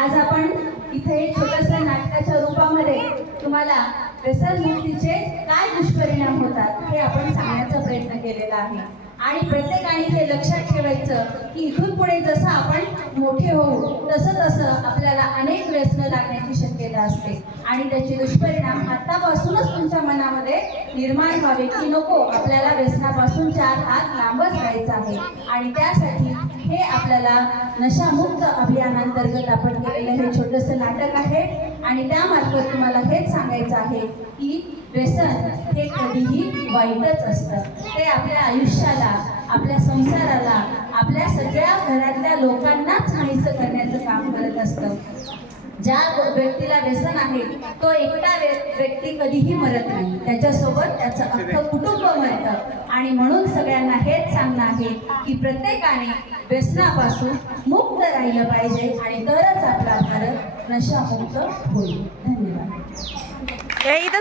आज आपण इथे छोटंसं नाटकाच्या रूपामध्ये तुम्हाला व्यसनमुक्तीचे काय दुष्परिणाम होतात हे आपण सांगण्याचा प्रयत्न केलेला आहे। आणि प्रत्येकाने हे लक्षात ठेवायचं की इथून पुढे जसं आपण मोठे होऊ तसं तसं आपल्याला अनेक व्यसनं लागण्याची शक्यता असते आणि त्याचे दुष्परिणाम आतापासूनच तुमच्या मनामध्ये निर्माण व्हावे की नको आपल्याला व्यसनापासून 4 हात लांबच राहायचं आहे। आणि त्यासाठी हे आपल्याला नशामुक्त अभियानांतर्गत आपण केलेलं हे छोटंसं नाटक आहे आणि त्यामार्फत तुम्हाला हेच सांगायचं आहे की व्यसन हे कधीही वाईटच असतं। ते आपल्या आयुष्याला, आपल्या संसाराला, आपल्या सगळ्या घरातल्या लोकांनाच नाहीसं करण्याचं काम करत असतं। ज्या व्यक्तीला व्यसन आहे तो एकटा व्यक्ती कधीही मरत नाही, त्याच्यासोबत त्याचं अख्खं कुटुंब मरतं। आणि म्हणून सगळ्यांना हेच सांगणं आहे की प्रत्येकाने व्यसनापासून मुक्त राहिलं पाहिजे आणि तरच आपला भारत नशामुक्त होईल। धन्यवाद। इथं